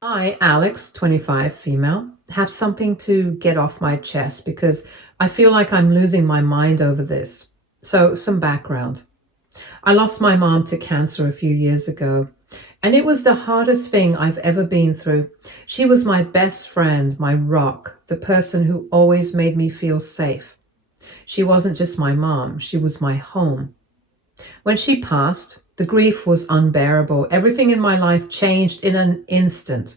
I, Alex, 25, female, have something to get off my chest because I feel like I'm losing my mind over this. So, some background. I lost my mom to cancer a few years ago, and it was the hardest thing I've ever been through. She was my best friend, my rock, the person who always made me feel safe. She wasn't just my mom, she was my home. When she passed, the grief was unbearable. Everything in my life changed in an instant.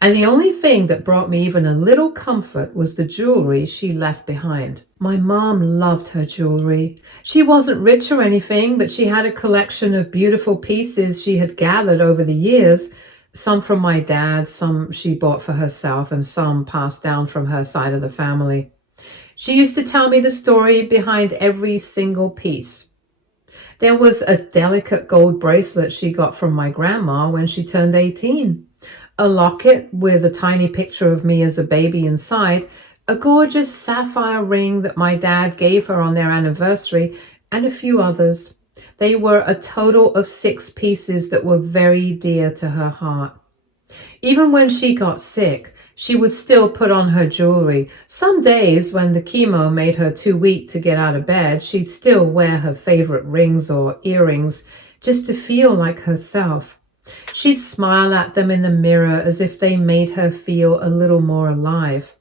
And the only thing that brought me even a little comfort was the jewelry she left behind. My mom loved her jewelry. She wasn't rich or anything, but she had a collection of beautiful pieces she had gathered over the years, some from my dad, some she bought for herself, and some passed down from her side of the family. She used to tell me the story behind every single piece. There was a delicate gold bracelet she got from my grandma when she turned 18, a locket with a tiny picture of me as a baby inside, a gorgeous sapphire ring that my dad gave her on their anniversary, and a few others. They were a total of 6 pieces that were very dear to her heart. Even when she got sick, she would still put on her jewelry. Some days when the chemo made her too weak to get out of bed, she'd still wear her favorite rings or earrings just to feel like herself. She'd smile at them in the mirror as if they made her feel a little more alive.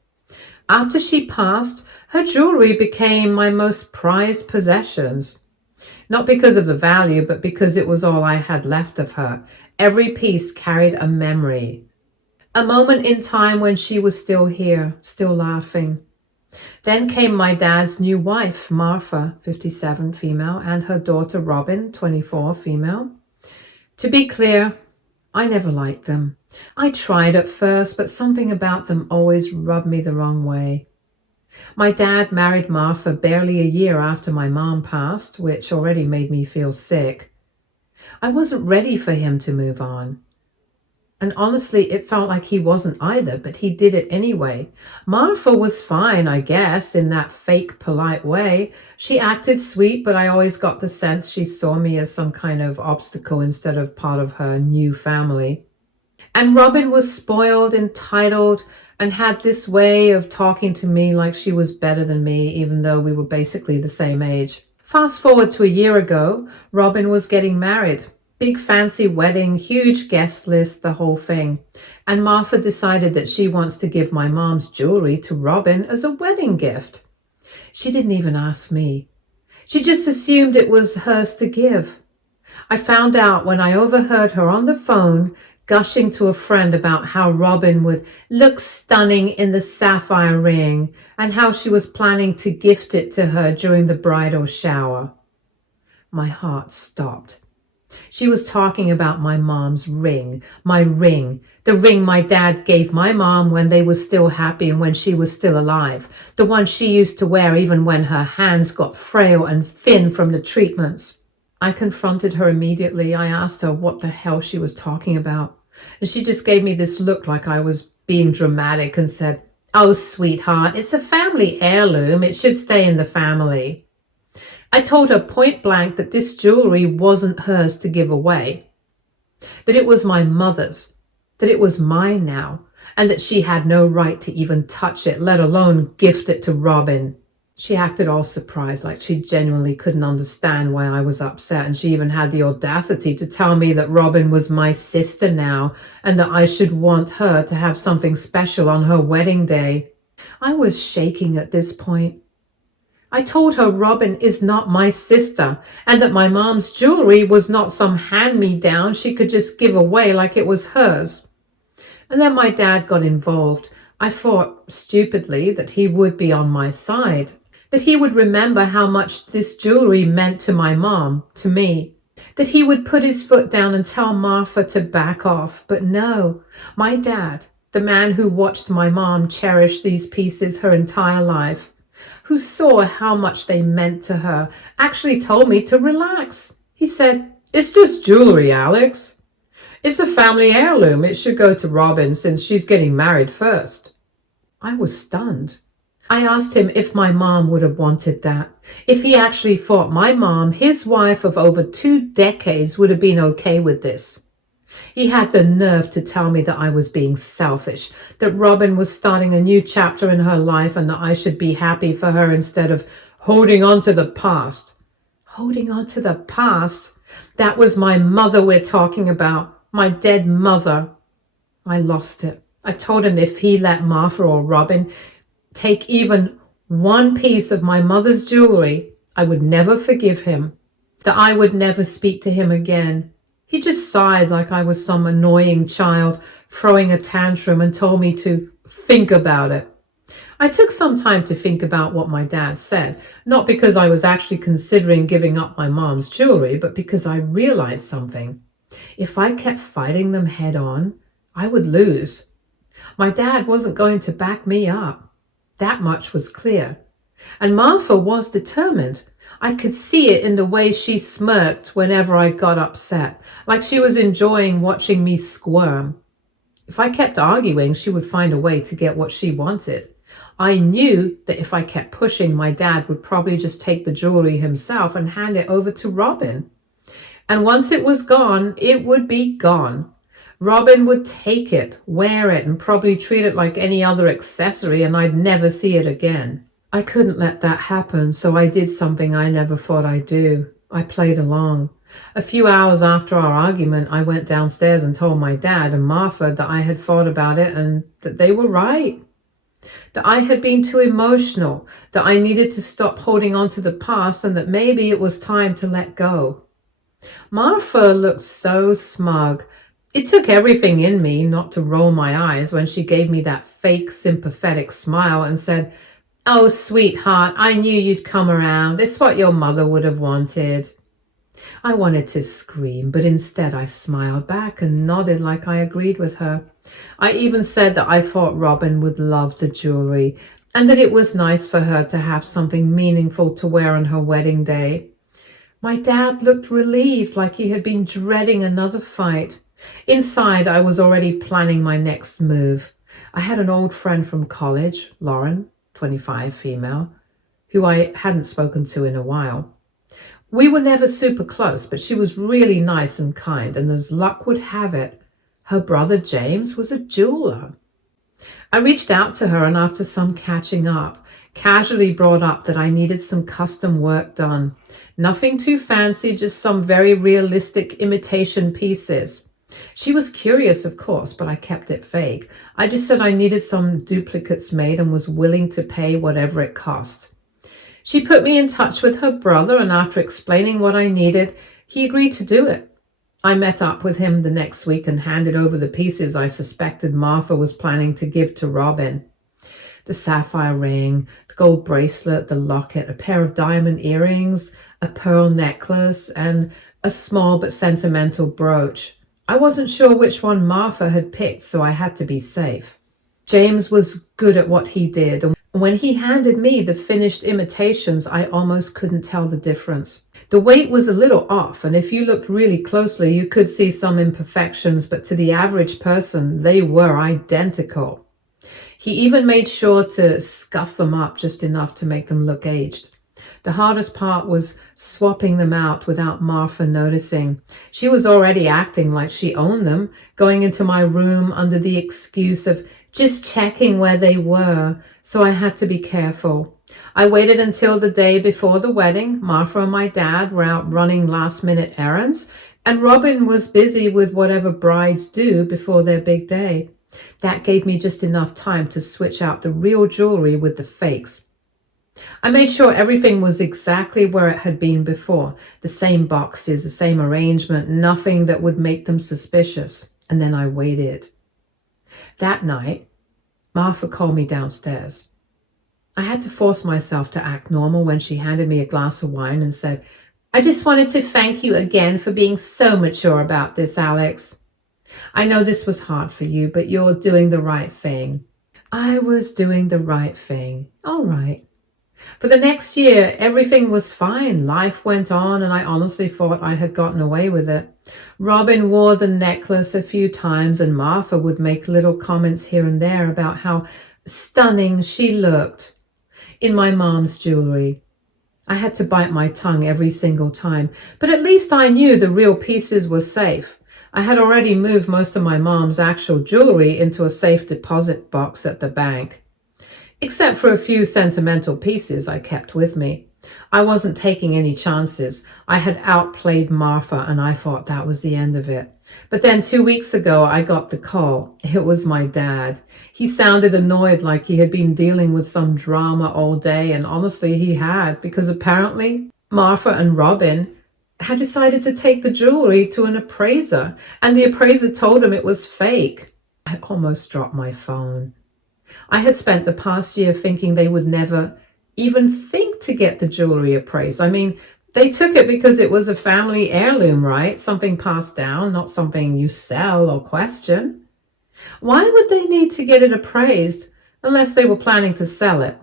After she passed, her jewelry became my most prized possessions. Not because of the value, but because it was all I had left of her. Every piece carried a memory. A moment in time when she was still here, still laughing. Then came my dad's new wife, Martha, 57, female, and her daughter, Robin, 24, female. To be clear, I never liked them. I tried at first, but something about them always rubbed me the wrong way. My dad married Martha barely a year after my mom passed, which already made me feel sick. I wasn't ready for him to move on. And honestly, it felt like he wasn't either, but he did it anyway. Martha was fine, I guess, in that fake, polite way. She acted sweet, but I always got the sense she saw me as some kind of obstacle instead of part of her new family. And Robin was spoiled, entitled, and had this way of talking to me like she was better than me, even though we were basically the same age. Fast forward to a year ago, Robin was getting married. Big fancy wedding, huge guest list, the whole thing. And Martha decided that she wants to give my mom's jewelry to Robin as a wedding gift. She didn't even ask me. She just assumed it was hers to give. I found out when I overheard her on the phone gushing to a friend about how Robin would look stunning in the sapphire ring and how she was planning to gift it to her during the bridal shower. My heart stopped. She was talking about my mom's ring, the ring my dad gave my mom when they were still happy and when she was still alive, the one she used to wear even when her hands got frail and thin from the treatments. I confronted her immediately. I asked her what the hell she was talking about, and she just gave me this look like I was being dramatic and said, "Oh, sweetheart, it's a family heirloom. It should stay in the family." I told her point blank that this jewelry wasn't hers to give away, that it was my mother's, that it was mine now, and that she had no right to even touch it, let alone gift it to Robin. She acted all surprised, like she genuinely couldn't understand why I was upset, and she even had the audacity to tell me that Robin was my sister now, and that I should want her to have something special on her wedding day. I was shaking at this point. I told her Robin is not my sister, and that my mom's jewelry was not some hand-me-down she could just give away like it was hers. And then my dad got involved. I thought, stupidly, that he would be on my side, that he would remember how much this jewelry meant to my mom, to me, that he would put his foot down and tell Martha to back off. But no, my dad, the man who watched my mom cherish these pieces her entire life, who saw how much they meant to her, actually told me to relax. He said, "It's just jewelry, Alex. It's a family heirloom. It should go to Robin since she's getting married first." I was stunned. I asked him if my mom would have wanted that, if he actually thought my mom, his wife of over 2 decades, would have been okay with this. He had the nerve to tell me that I was being selfish, that Robin was starting a new chapter in her life and that I should be happy for her instead of holding on to the past. Holding on to the past? That was my mother we're talking about, my dead mother. I lost it. I told him if he let Martha or Robin take even one piece of my mother's jewelry, I would never forgive him, that I would never speak to him again. He just sighed like I was some annoying child throwing a tantrum and told me to think about it. I took some time to think about what my dad said, not because I was actually considering giving up my mom's jewelry, but because I realized something. If I kept fighting them head on, I would lose. My dad wasn't going to back me up. That much was clear. And Martha was determined. I could see it in the way she smirked whenever I got upset, like she was enjoying watching me squirm. If I kept arguing, she would find a way to get what she wanted. I knew that if I kept pushing, my dad would probably just take the jewelry himself and hand it over to Robin. And once it was gone, it would be gone. Robin would take it, wear it, and probably treat it like any other accessory, and I'd never see it again. I couldn't let that happen, so I did something I never thought I'd do. I played along. A few hours after our argument, I went downstairs and told my dad and Martha that I had thought about it and that they were right. That I had been too emotional, that I needed to stop holding on to the past, and that maybe it was time to let go. Martha looked so smug. It took everything in me not to roll my eyes when she gave me that fake sympathetic smile and said, "Oh, sweetheart, I knew you'd come around. It's what your mother would have wanted." I wanted to scream, but instead I smiled back and nodded like I agreed with her. I even said that I thought Robin would love the jewelry and that it was nice for her to have something meaningful to wear on her wedding day. My dad looked relieved, like he had been dreading another fight. Inside, I was already planning my next move. I had an old friend from college, Lauren, 25, female, who I hadn't spoken to in a while. We were never super close, but she was really nice and kind, and as luck would have it, her brother James was a jeweler. I reached out to her and after some catching up, casually brought up that I needed some custom work done. Nothing too fancy, just some very realistic imitation pieces. She was curious, of course, but I kept it vague. I just said I needed some duplicates made and was willing to pay whatever it cost. She put me in touch with her brother, and after explaining what I needed, he agreed to do it. I met up with him the next week and handed over the pieces I suspected Martha was planning to give to Robin. The sapphire ring, the gold bracelet, the locket, a pair of diamond earrings, a pearl necklace, and a small but sentimental brooch. I wasn't sure which one Martha had picked, so I had to be safe. James was good at what he did, and when he handed me the finished imitations, I almost couldn't tell the difference. The weight was a little off, and if you looked really closely, you could see some imperfections, but to the average person, they were identical. He even made sure to scuff them up just enough to make them look aged. The hardest part was swapping them out without Martha noticing. She was already acting like she owned them, going into my room under the excuse of just checking where they were, so I had to be careful. I waited until the day before the wedding. Martha and my dad were out running last-minute errands, and Robin was busy with whatever brides do before their big day. That gave me just enough time to switch out the real jewelry with the fakes. I made sure everything was exactly where it had been before. The same boxes, the same arrangement, nothing that would make them suspicious. And then I waited. That night, Martha called me downstairs. I had to force myself to act normal when she handed me a glass of wine and said, "I just wanted to thank you again for being so mature about this, Alex. I know this was hard for you, but you're doing the right thing." I was doing the right thing. All right. For the next year, everything was fine. Life went on, and I honestly thought I had gotten away with it. Robin wore the necklace a few times, and Martha would make little comments here and there about how stunning she looked in my mom's jewelry. I had to bite my tongue every single time, but at least I knew the real pieces were safe. I had already moved most of my mom's actual jewelry into a safe deposit box at the bank, except for a few sentimental pieces I kept with me. I wasn't taking any chances. I had outplayed Martha, and I thought that was the end of it. But then 2 weeks ago, I got the call. It was my dad. He sounded annoyed, like he had been dealing with some drama all day, and honestly, he had, because apparently Martha and Robin had decided to take the jewelry to an appraiser, and the appraiser told him it was fake. I almost dropped my phone. I had spent the past year thinking they would never even think to get the jewelry appraised. I mean, they took it because it was a family heirloom, right? Something passed down, not something you sell or question. Why would they need to get it appraised unless they were planning to sell it?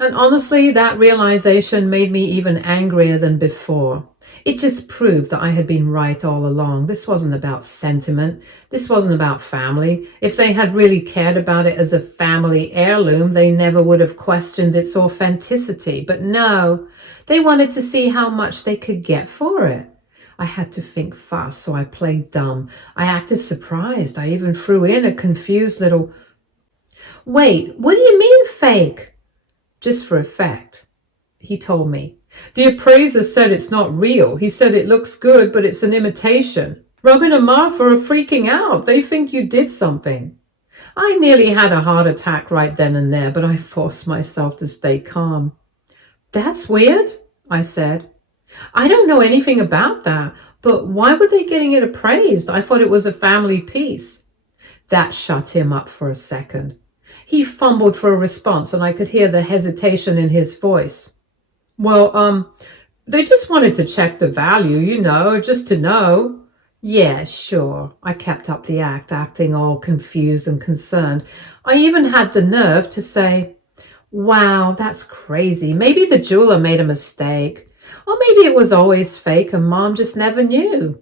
And honestly, that realization made me even angrier than before. It just proved that I had been right all along. This wasn't about sentiment. This wasn't about family. If they had really cared about it as a family heirloom, they never would have questioned its authenticity. But no, they wanted to see how much they could get for it. I had to think fast, so I played dumb. I acted surprised. I even threw in a confused little, "Wait, what do you mean fake?" Just for effect. He told me, "The appraiser said it's not real. He said it looks good, but it's an imitation. Robin and Martha are freaking out. They think you did something." I nearly had a heart attack right then and there, but I forced myself to stay calm. "That's weird," I said. "I don't know anything about that, but why were they getting it appraised? I thought it was a family piece." That shut him up for a second. He fumbled for a response, and I could hear the hesitation in his voice. "Well, they just wanted to check the value, just to know." "Yeah, sure." I kept up the act, acting all confused and concerned. I even had the nerve to say, "Wow, that's crazy. Maybe the jeweler made a mistake. Or maybe it was always fake and Mom just never knew."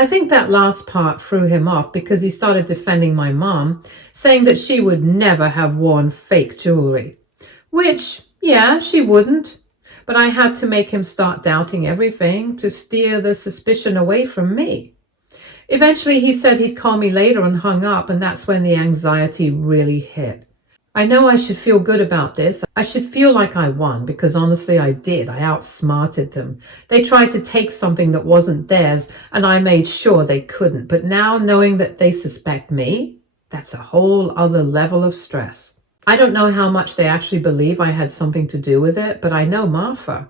I think that last part threw him off because he started defending my mom, saying that she would never have worn fake jewelry. Which, yeah, she wouldn't. But I had to make him start doubting everything to steer the suspicion away from me. Eventually, he said he'd call me later and hung up, and that's when the anxiety really hit. I know I should feel good about this. I should feel like I won, because honestly I did. I outsmarted them. They tried to take something that wasn't theirs, and I made sure they couldn't. But now, knowing that they suspect me, that's a whole other level of stress. I don't know how much they actually believe I had something to do with it, but I know Martha.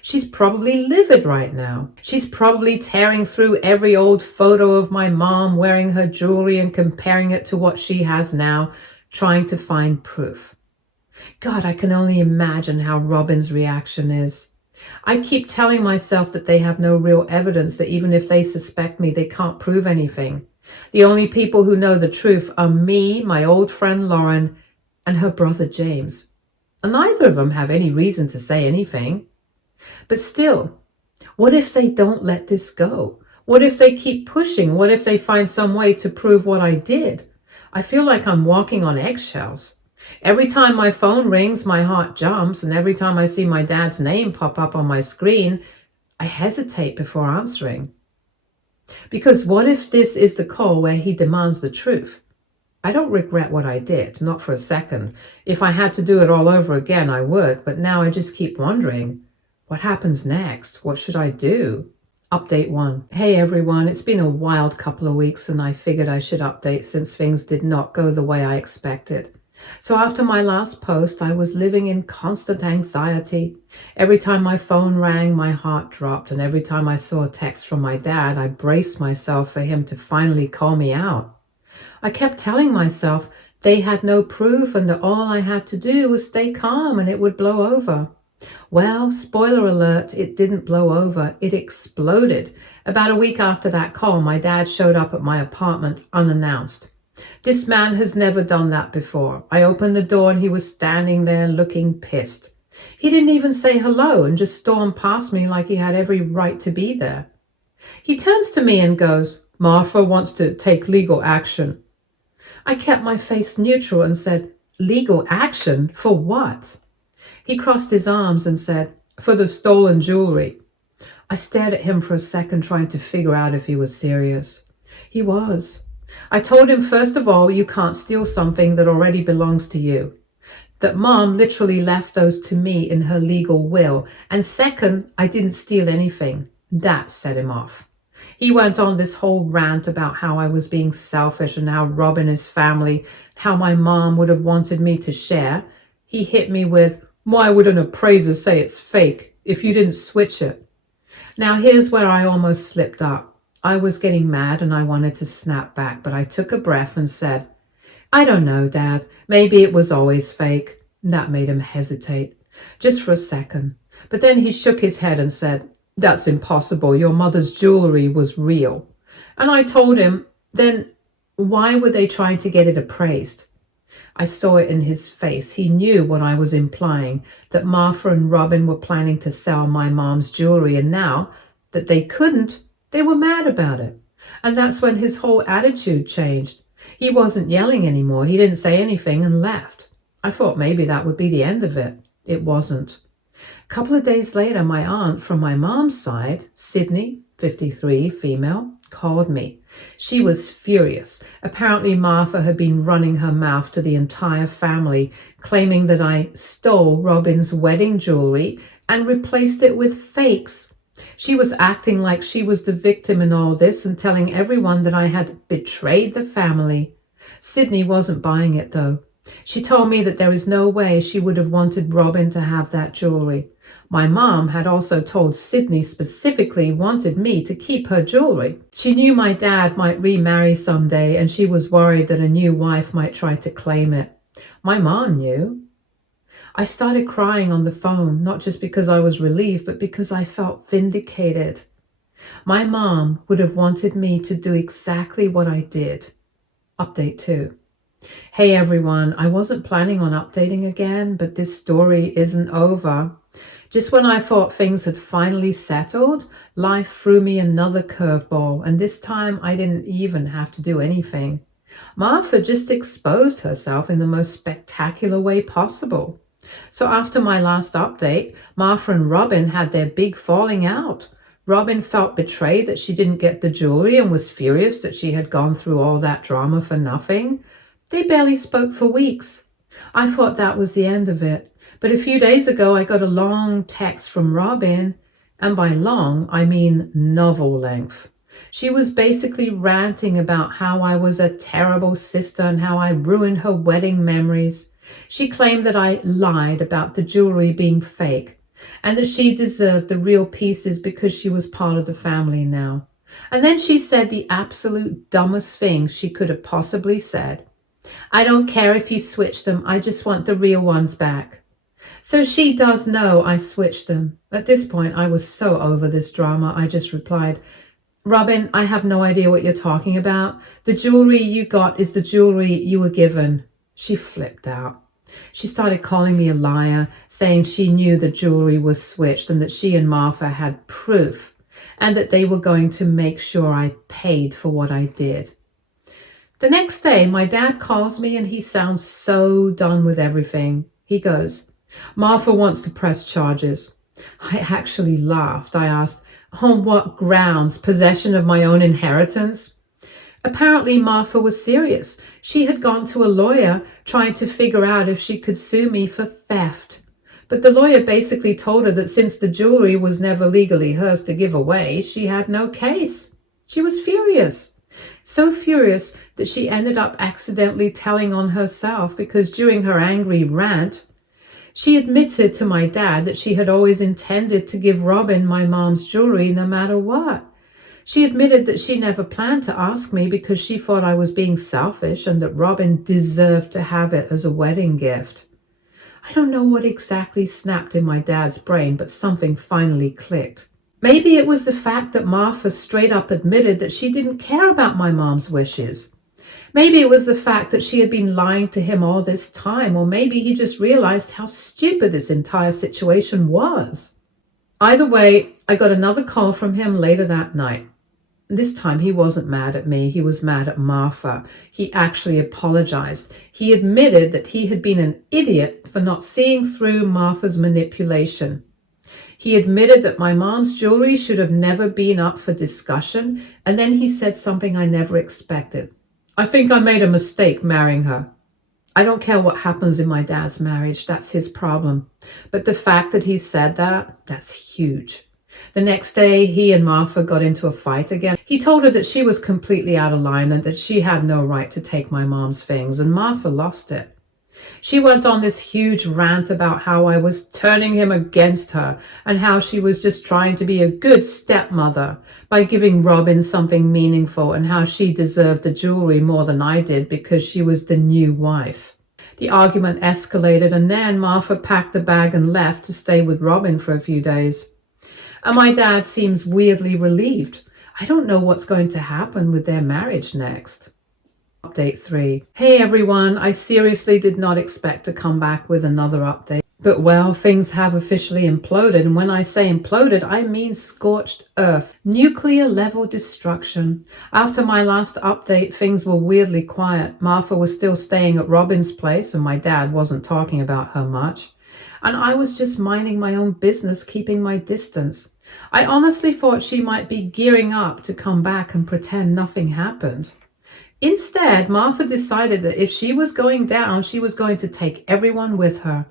She's probably livid right now. She's probably tearing through every old photo of my mom wearing her jewelry and comparing it to what she has now, trying to find proof. God, I can only imagine how Robin's reaction is. I keep telling myself that they have no real evidence, that even if they suspect me, they can't prove anything. The only people who know the truth are me, my old friend Lauren, and her brother James. And neither of them have any reason to say anything. But still, what if they don't let this go? What if they keep pushing? What if they find some way to prove what I did? I feel like I'm walking on eggshells. Every time my phone rings, my heart jumps, and every time I see my dad's name pop up on my screen, I hesitate before answering. Because what if this is the call where he demands the truth? I don't regret what I did, not for a second. If I had to do it all over again, I would, but now I just keep wondering, what happens next? What should I do? Update 1. Hey everyone, it's been a wild couple of weeks and I figured I should update since things did not go the way I expected. So after my last post, I was living in constant anxiety. Every time my phone rang, my heart dropped, and every time I saw a text from my dad, I braced myself for him to finally call me out. I kept telling myself they had no proof and that all I had to do was stay calm and it would blow over. Well, spoiler alert, it didn't blow over. It exploded. About a week after that call, my dad showed up at my apartment unannounced. This man has never done that before. I opened the door and he was standing there looking pissed. He didn't even say hello and just stormed past me like he had every right to be there. He turns to me and goes, "Martha wants to take legal action." I kept my face neutral and said, "Legal action? For what?" He crossed his arms and said, "For the stolen jewelry." I stared at him for a second, trying to figure out if he was serious. He was. I told him, first of all, you can't steal something that already belongs to you. That Mom literally left those to me in her legal will. And second, I didn't steal anything. That set him off. He went on this whole rant about how I was being selfish and how robbing his family, how my mom would have wanted me to share. He hit me with, why would an appraiser say it's fake if you didn't switch it? Now here's where I almost slipped up. I was getting mad and I wanted to snap back, but I took a breath and said, I don't know, Dad. Maybe it was always fake. That made him hesitate, just for a second. But then he shook his head and said, that's impossible. Your mother's jewelry was real. And I told him, then why were they trying to get it appraised? I saw it in his face. He knew what I was implying, that Martha and Robin were planning to sell my mom's jewelry, and now that they couldn't, they were mad about it. And that's when his whole attitude changed. He wasn't yelling anymore. He didn't say anything and left. I thought maybe that would be the end of it. It wasn't. A couple of days later, my aunt from my mom's side, Sydney, 53, female, called me. She was furious. Apparently Martha had been running her mouth to the entire family, claiming that I stole Robin's wedding jewelry and replaced it with fakes. She was acting like she was the victim in all this and telling everyone that I had betrayed the family. Sydney wasn't buying it, though. She told me that there is no way she would have wanted Robin to have that jewelry. My mom had also told Sydney specifically wanted me to keep her jewelry. She knew my dad might remarry someday, and she was worried that a new wife might try to claim it. My mom knew. I started crying on the phone, not just because I was relieved, but because I felt vindicated. My mom would have wanted me to do exactly what I did. Update 2. Hey everyone, I wasn't planning on updating again, but this story isn't over. Just when I thought things had finally settled, life threw me another curveball, and this time I didn't even have to do anything. Martha just exposed herself in the most spectacular way possible. So after my last update, Martha and Robin had their big falling out. Robin felt betrayed that she didn't get the jewelry and was furious that she had gone through all that drama for nothing. They barely spoke for weeks. I thought that was the end of it. But a few days ago, I got a long text from Robin, and by long, I mean novel length. She was basically ranting about how I was a terrible sister and how I ruined her wedding memories. She claimed that I lied about the jewelry being fake and that she deserved the real pieces because she was part of the family now. And then she said the absolute dumbest thing she could have possibly said. I don't care if you switch them. I just want the real ones back. So she does know I switched them. At this point, I was so over this drama, I just replied, Robin, I have no idea what you're talking about. The jewelry you got is the jewelry you were given. She flipped out. She started calling me a liar, saying she knew the jewelry was switched and that she and Martha had proof and that they were going to make sure I paid for what I did. The next day, my dad calls me and he sounds so done with everything. He goes, Martha wants to press charges. I actually laughed. I asked, on what grounds? Possession of my own inheritance? Apparently, Martha was serious. She had gone to a lawyer trying to figure out if she could sue me for theft. But the lawyer basically told her that since the jewelry was never legally hers to give away, she had no case. She was furious. So furious that she ended up accidentally telling on herself because during her angry rant, she admitted to my dad that she had always intended to give Robin my mom's jewelry no matter what. She admitted that she never planned to ask me because she thought I was being selfish and that Robin deserved to have it as a wedding gift. I don't know what exactly snapped in my dad's brain, but something finally clicked. Maybe it was the fact that Martha straight up admitted that she didn't care about my mom's wishes. Maybe it was the fact that she had been lying to him all this time, or maybe he just realized how stupid this entire situation was. Either way, I got another call from him later that night. This time he wasn't mad at me, he was mad at Martha. He actually apologized. He admitted that he had been an idiot for not seeing through Martha's manipulation. He admitted that my mom's jewelry should have never been up for discussion, and then he said something I never expected. I think I made a mistake marrying her. I don't care what happens in my dad's marriage, that's his problem. But the fact that he said that, that's huge. The next day, he and Martha got into a fight again. He told her that she was completely out of line and that she had no right to take my mom's things, and Martha lost it. She went on this huge rant about how I was turning him against her and how she was just trying to be a good stepmother by giving Robin something meaningful and how she deserved the jewelry more than I did because she was the new wife. The argument escalated, and then Martha packed the bag and left to stay with Robin for a few days. And my dad seems weirdly relieved. I don't know what's going to happen with their marriage next. Update 3. Hey everyone, I seriously did not expect to come back with another update. But well, things have officially imploded, and when I say imploded, I mean scorched earth. Nuclear level destruction. After my last update, things were weirdly quiet. Martha was still staying at Robin's place, and my dad wasn't talking about her much. And I was just minding my own business, keeping my distance. I honestly thought she might be gearing up to come back and pretend nothing happened. Instead, Martha decided that if she was going down, she was going to take everyone with her.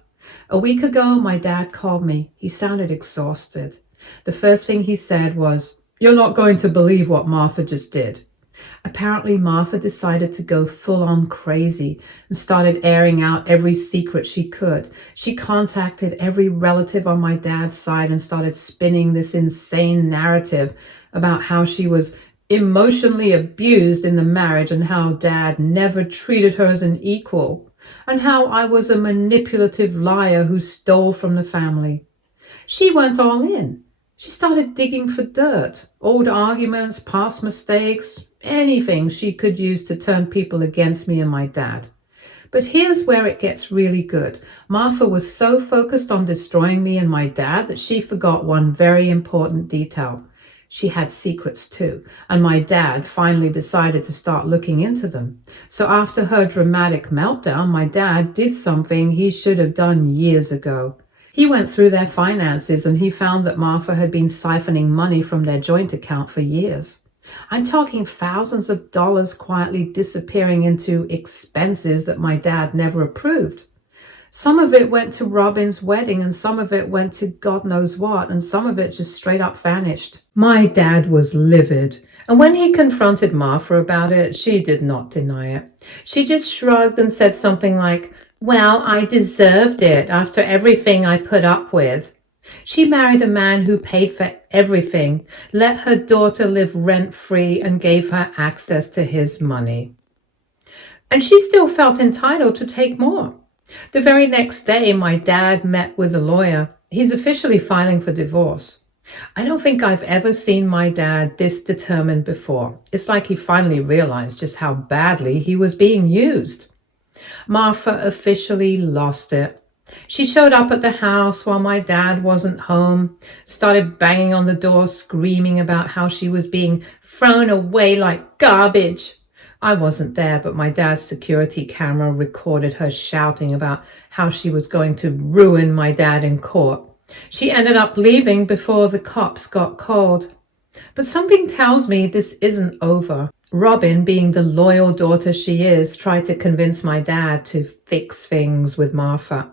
A week ago, my dad called me. He sounded exhausted. The first thing he said was, "You're not going to believe what Martha just did." Apparently, Martha decided to go full-on crazy and started airing out every secret she could. She contacted every relative on my dad's side and started spinning this insane narrative about how she was emotionally abused in the marriage and how dad never treated her as an equal, and how I was a manipulative liar who stole from the family. She went all in. She started digging for dirt, old arguments, past mistakes, anything she could use to turn people against me and my dad. But here's where it gets really good. Martha was so focused on destroying me and my dad that she forgot one very important detail. She had secrets too, and my dad finally decided to start looking into them. So after her dramatic meltdown, my dad did something he should have done years ago. He went through their finances and he found that Martha had been siphoning money from their joint account for years. I'm talking thousands of dollars quietly disappearing into expenses that my dad never approved. Some of it went to Robin's wedding, and some of it went to God knows what, and some of it just straight up vanished. My dad was livid, and when he confronted Martha about it, she did not deny it. She just shrugged and said something like, "Well, I deserved it after everything I put up with." She married a man who paid for everything, let her daughter live rent-free, and gave her access to his money. And she still felt entitled to take more. The very next day, my dad met with a lawyer. He's officially filing for divorce. I don't think I've ever seen my dad this determined before. It's like he finally realized just how badly he was being used. Martha officially lost it. She showed up at the house while my dad wasn't home, started banging on the door, screaming about how she was being thrown away like garbage. I wasn't there, but my dad's security camera recorded her shouting about how she was going to ruin my dad in court. She ended up leaving before the cops got called. But something tells me this isn't over. Robin, being the loyal daughter she is, tried to convince my dad to fix things with Martha.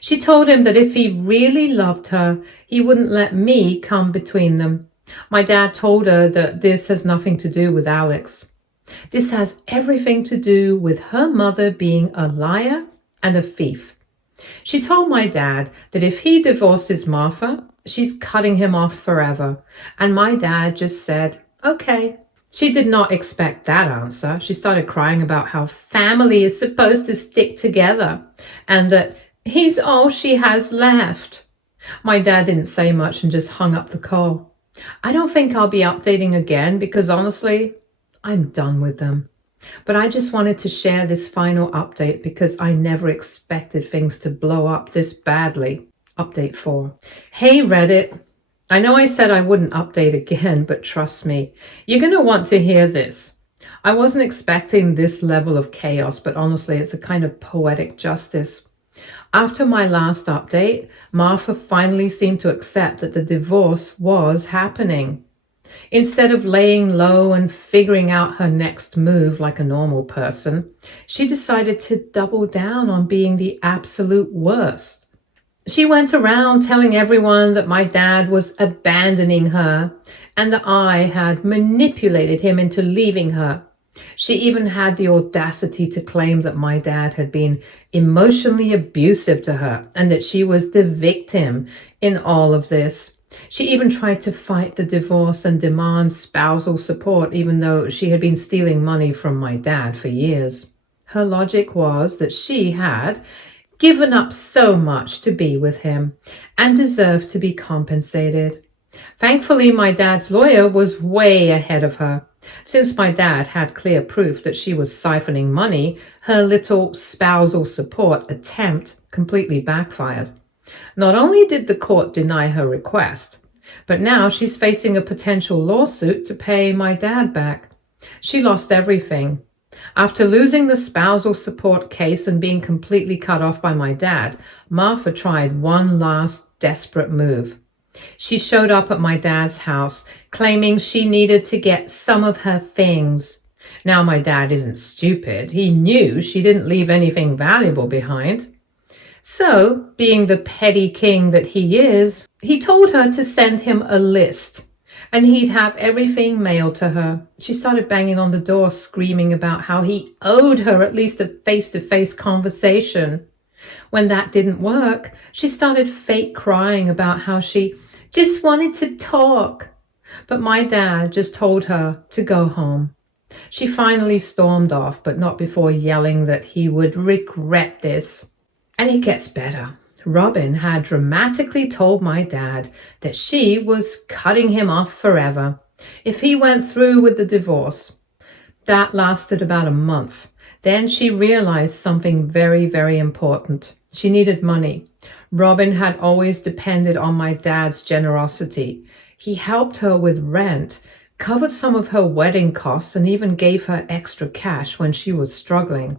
She told him that if he really loved her, he wouldn't let me come between them. My dad told her that this has nothing to do with Alex. This has everything to do with her mother being a liar and a thief. She told my dad that if he divorces Martha, she's cutting him off forever. And my dad just said, okay. She did not expect that answer. She started crying about how family is supposed to stick together and that he's all she has left. My dad didn't say much and just hung up the call. I don't think I'll be updating again because honestly, I'm done with them. But I just wanted to share this final update because I never expected things to blow up this badly. Update 4. Hey Reddit. I know I said I wouldn't update again, but trust me, you're going to want to hear this. I wasn't expecting this level of chaos, but honestly, it's a kind of poetic justice. After my last update, Martha finally seemed to accept that the divorce was happening. Instead of laying low and figuring out her next move like a normal person, she decided to double down on being the absolute worst. She went around telling everyone that my dad was abandoning her and that I had manipulated him into leaving her. She even had the audacity to claim that my dad had been emotionally abusive to her and that she was the victim in all of this. She even tried to fight the divorce and demand spousal support, even though she had been stealing money from my dad for years. Her logic was that she had given up so much to be with him and deserved to be compensated. Thankfully, my dad's lawyer was way ahead of her. Since my dad had clear proof that she was siphoning money, her little spousal support attempt completely backfired. Not only did the court deny her request, but now she's facing a potential lawsuit to pay my dad back. She lost everything. After losing the spousal support case and being completely cut off by my dad, Martha tried one last desperate move. She showed up at my dad's house, claiming she needed to get some of her things. Now, my dad isn't stupid. He knew she didn't leave anything valuable behind. So, being the petty king that he is, he told her to send him a list, and he'd have everything mailed to her. She started banging on the door, screaming about how he owed her at least a face-to-face conversation. When that didn't work, she started fake crying about how she just wanted to talk. But my dad just told her to go home. She finally stormed off, but not before yelling that he would regret this. And it gets better. Robin had dramatically told my dad that she was cutting him off forever if he went through with the divorce. That lasted about a month. Then she realized something very, very important. She needed money. Robin had always depended on my dad's generosity. He helped her with rent, covered some of her wedding costs, and even gave her extra cash when she was struggling.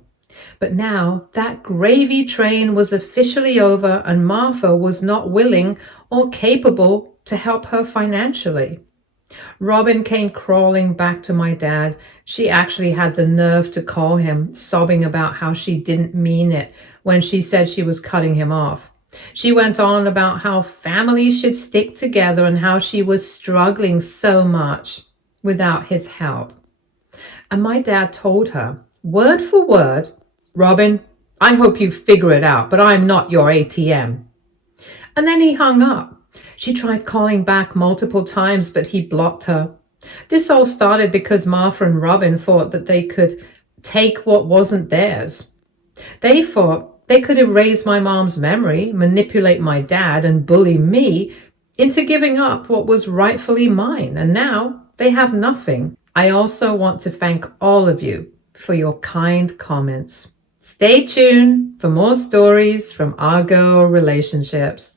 But now that gravy train was officially over, and Martha was not willing or capable to help her financially. Robin came crawling back to my dad. She actually had the nerve to call him, sobbing about how she didn't mean it when she said she was cutting him off. She went on about how families should stick together and how she was struggling so much without his help. And my dad told her, word for word, "Robin, I hope you figure it out, but I'm not your ATM." And then he hung up. She tried calling back multiple times, but he blocked her. This all started because Martha and Robin thought that they could take what wasn't theirs. They thought they could erase my mom's memory, manipulate my dad, and bully me into giving up what was rightfully mine, and now they have nothing. I also want to thank all of you for your kind comments. Stay tuned for more stories from our girl relationships.